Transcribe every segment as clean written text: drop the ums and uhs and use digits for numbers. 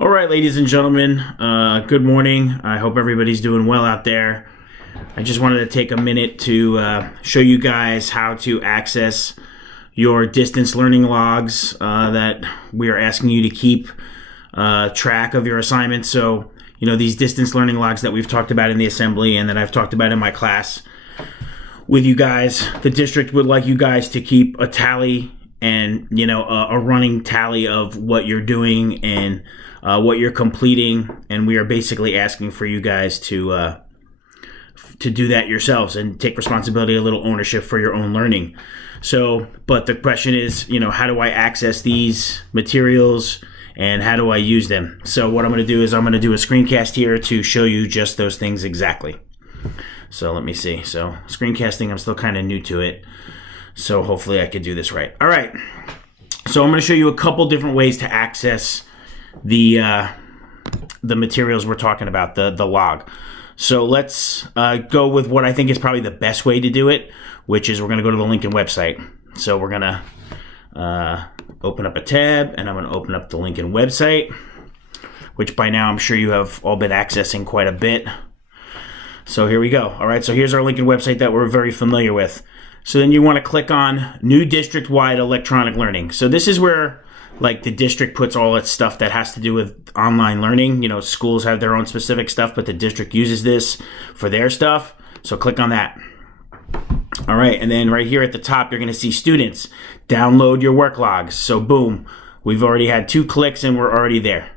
All right, ladies and gentlemen, good morning. I hope everybody's doing well out there. I just wanted to take a minute to show you guys how to access your distance learning logs that we are asking you to keep track of your assignments. So, these distance learning logs that we've talked about in the assembly and that I've talked about in my class with you guys, the district would like you guys to keep a tally and, a running tally of what you're doing and what you're completing, and we are basically asking for you guys to do that yourselves and take responsibility, a little ownership for your own learning. So, but the question is, how do I access these materials and how do I use them? So what I'm going to do is I'm going to do a screencast here to show you just those things exactly. So let me see. So screencasting, I'm still kind of new to it. So hopefully I could do this right. All right. So I'm going to show you a couple different ways to access the materials we're talking about, the log. So let's go with what I think is probably the best way to do it, which is we're going to go to the Lincoln website. So we're going to open up a tab, and I'm going to open up the Lincoln website, which by now I'm sure you have all been accessing quite a bit. So here we go. All right, so here's our Lincoln website that we're very familiar with. So then you want to click on New District-Wide Electronic Learning. So this is where the district puts all its stuff that has to do with online learning. Schools have their own specific stuff, but the district uses this for their stuff. So click on that. All right, and then right here at the top, you're going to see students. Download your work logs. So boom, we've already had 2 clicks and we're already there.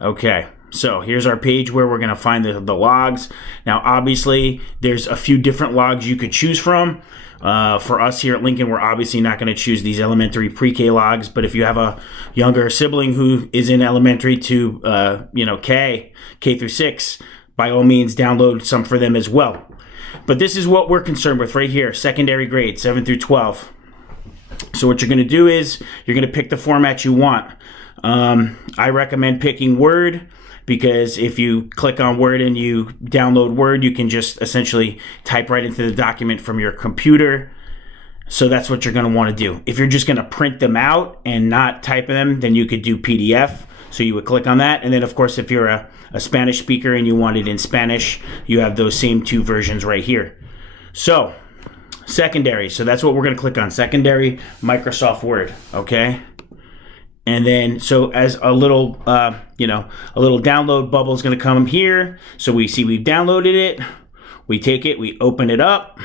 Okay, so here's our page where we're going to find the logs. Now, obviously, there's a few different logs you could choose from. For us here at Lincoln, we're obviously not going to choose these elementary pre-K logs, but if you have a younger sibling who is in elementary to, K through 6, by all means, download some for them as well. But this is what we're concerned with right here, secondary grade, 7 through 12. So what you're going to do is you're going to pick the format you want. I recommend picking Word, because if you click on Word and you download Word, you can just essentially type right into the document from your computer. So that's what you're going to want to do. If you're just going to print them out and not type them, then you could do PDF. So you would click on that. And then, of course, if you're a Spanish speaker and you want it in Spanish, you have those same 2 versions right here. So secondary. So that's what we're going to click on. Secondary Microsoft Word. Okay. And then, so as a little, a little download bubble is going to come here. So we see we've downloaded it. We take it, we open it up.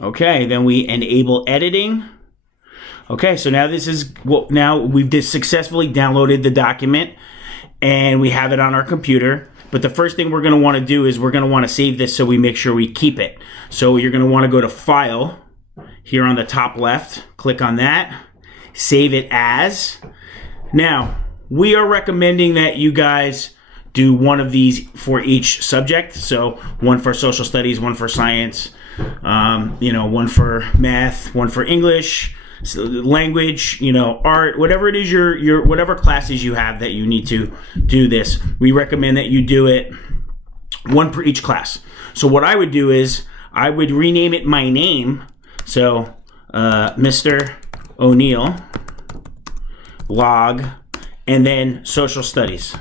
Okay, then we enable editing. Okay, so now this is now we've just successfully downloaded the document and we have it on our computer. But the first thing we're going to want to do is we're going to want to save this so we make sure we keep it. So you're going to want to go to File here on the top left. Click on that. Save it as. Now, we are recommending that you guys do one of these for each subject. So one for social studies, one for science, one for math, one for English, language, art, whatever it is your whatever classes you have that you need to do this. We recommend that you do it one for each class. So what I would do is I would rename it my name. So Mr. O'Neill log and then social studies.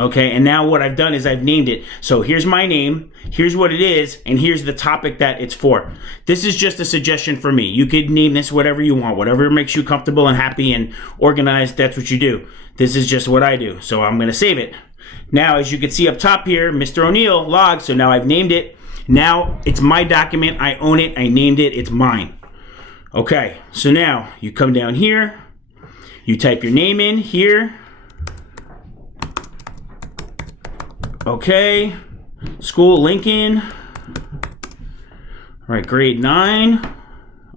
Okay, and now what I've done is I've named it. So here's my name, here's what it is, and here's the topic that it's for. This is just a suggestion for me. You could name this whatever you want, whatever makes you comfortable and happy and organized, that's what you do. This is just what I do, so I'm gonna save it. Now, as you can see up top here, Mr. O'Neill log, so now I've named it. Now it's my document, I own it, I named it, it's mine. Okay, so now you come down here, you type your name in here. Okay, school Lincoln. All right, grade 9.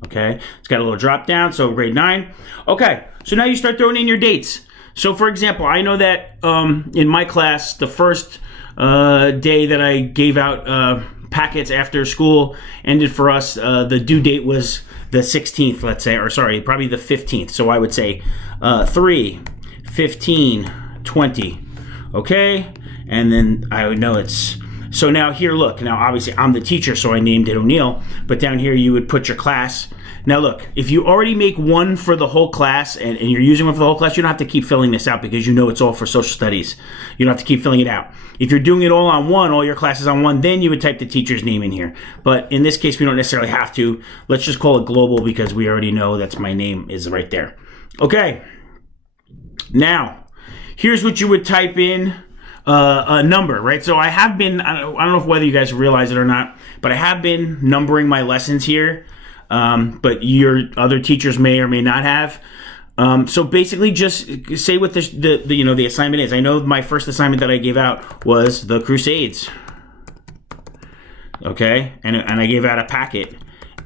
Okay, it's got a little drop down, so grade 9. Okay, so now you start throwing in your dates. So for example, I know that in my class, the first day that I gave out packets after school ended for us, the due date was the 16th, let's say, or sorry, probably the 15th. So I would say 3, 15, 20. Okay, and then I would know it's So now here, look, now obviously I'm the teacher, so I named it O'Neill, but down here you would put your class. Now look, if you already make one for the whole class and you're using one for the whole class, you don't have to keep filling this out because you know it's all for social studies. You don't have to keep filling it out. If you're doing it all on one, all your classes on one, then you would type the teacher's name in here. But in this case, we don't necessarily have to. Let's just call it global because we already know that's my name is right there. Okay. Now, here's what you would type in. A number, right? So I have been, I don't know whether you guys realize it or not, but I have been numbering my lessons here, but your other teachers may or may not have. So basically just say what the assignment is. I know my first assignment that I gave out was the Crusades. Okay? And I gave out a packet.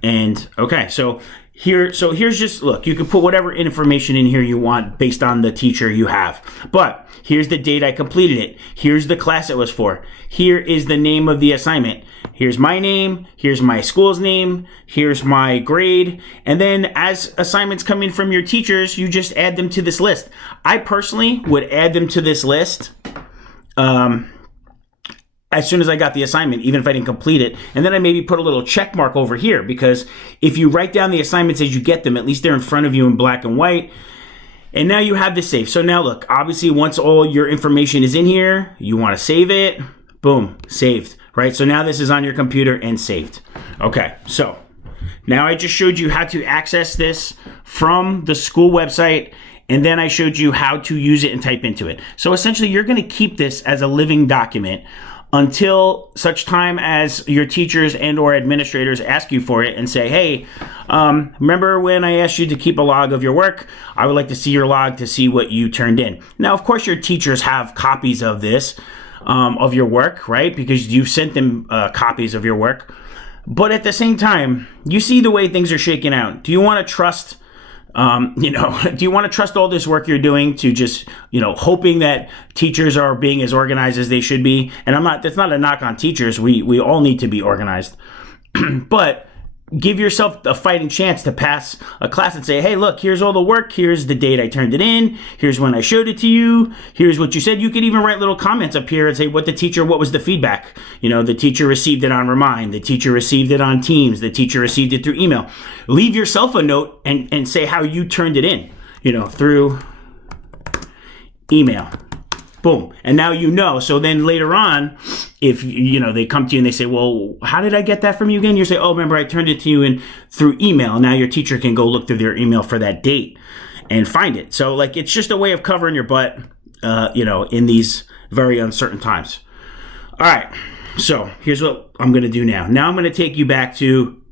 And okay, so here's just, look, you can put whatever information in here you want based on the teacher you have. But here's the date I completed it. Here's the class it was for. Here is the name of the assignment. Here's my name. Here's my school's name. Here's my grade. And then as assignments come in from your teachers, you just add them to this list. I personally would add them to this list as soon as I got the assignment, even if I didn't complete it. And then I maybe put a little check mark over here, because if you write down the assignments as you get them, at least they're in front of you in black and white. And now you have this saved. So now look, obviously once all your information is in here, you want to save it. Boom, saved, right? So now this is on your computer and saved. Okay, so now I just showed you how to access this from the school website, and then I showed you how to use it and type into it. So essentially you're going to keep this as a living document until such time as your teachers and or administrators ask you for it and say, hey, remember when I asked you to keep a log of your work? I would like to see your log to see what you turned in. Now, of course, your teachers have copies of this, of your work, right? Because you've sent them copies of your work. But at the same time, you see the way things are shaking out. Do you want to trust do you want to trust all this work you're doing to just, hoping that teachers are being as organized as they should be? And that's not a knock on teachers. We all need to be organized. But give yourself a fighting chance to pass a class and say, hey, look, here's all the work. Here's the date I turned it in. Here's when I showed it to you. Here's what you said. You could even write little comments up here and say what was the feedback? The teacher received it on Remind. The teacher received it on Teams. The teacher received it through email. Leave yourself a note and say how you turned it in, through email. Boom. And now you know. So then later on, if they come to you and they say, well, how did I get that from you again? You say, oh, remember, I turned it to you through email. Now your teacher can go look through their email for that date and find it. So it's just a way of covering your butt, in these very uncertain times. All right. So here's what I'm going to do now. Now I'm going to take you back to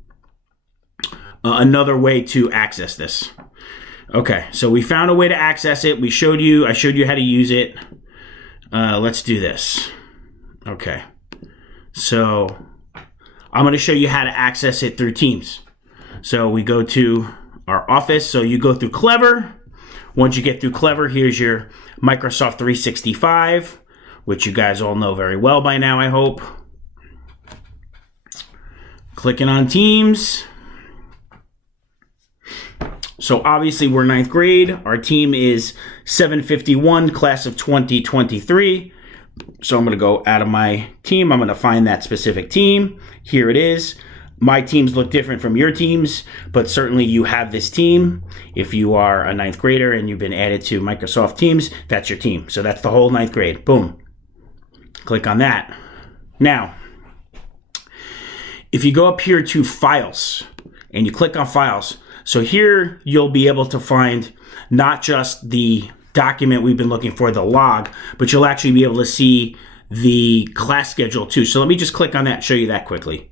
another way to access this. Okay. So we found a way to access it. I showed you how to use it. Let's do this. Okay. So I'm going to show you how to access it through Teams. So we go to our office. So you go through Clever. Once you get through Clever, here's your Microsoft 365, which you guys all know very well by now, I hope. Clicking on Teams. So obviously we're 9th grade. Our team is 751, class of 2023. So I'm going to go out of my team. I'm going to find that specific team. Here it is. My teams look different from your teams, but certainly you have this team. If you are a 9th grader and you've been added to Microsoft Teams, that's your team. So that's the whole 9th grade. Boom. Click on that. Now, if you go up here to Files and you click on Files, so here you'll be able to find not just the document we've been looking for, the log, but you'll actually be able to see the class schedule too. So let me just click on that and show you that quickly.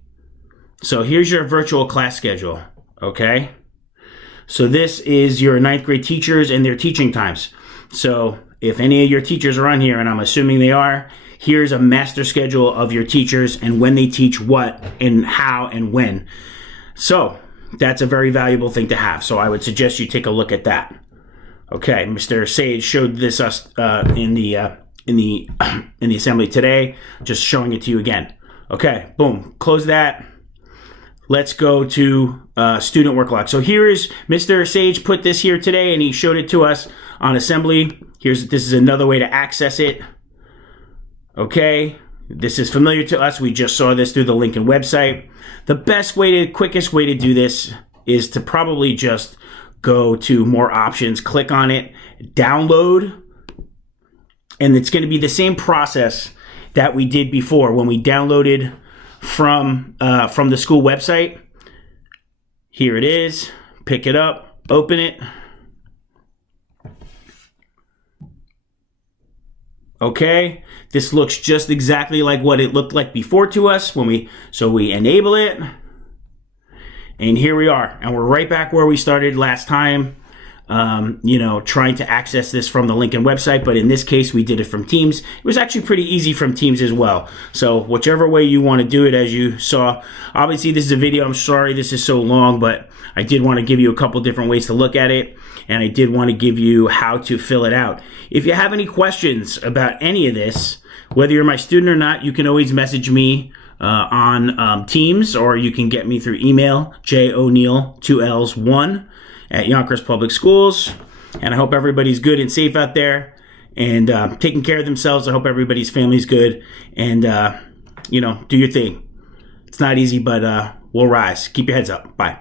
So here's your virtual class schedule, okay? So this is your 9th grade teachers and their teaching times. So if any of your teachers are on here, and I'm assuming they are, here's a master schedule of your teachers and when they teach what and how and when. So that's a very valuable thing to have. So I would suggest you take a look at that. Okay, Mr. Sage showed this us in the assembly today. Just showing it to you again. Okay, boom. Close that. Let's go to student work log. So here is Mr. Sage put this here today, and he showed it to us on assembly. This is another way to access it. Okay, This is familiar to us. We just saw this through the Lincoln website. The quickest way to do this is to probably just go to more options, click on it, download, and it's going to be the same process that we did before when we downloaded from the school website. Here it is. Pick it up, open it. Okay, this looks just exactly like what it looked like before to us so we enable it. And here we are, and we're right back where we started last time, trying to access this from the Lincoln website, but in this case, we did it from Teams. It was actually pretty easy from Teams as well. So whichever way you want to do it, as you saw, obviously this is a video. I'm sorry this is so long, but I did want to give you a couple different ways to look at it, and I did want to give you how to fill it out. If you have any questions about any of this, whether you're my student or not, you can always message me on Teams, or you can get me through email, joneal, 2 L's, 1, at Yonkers Public Schools. And I hope everybody's good and safe out there and taking care of themselves. I hope everybody's family's good, and do your thing. It's not easy, but we'll rise. Keep your heads up. Bye.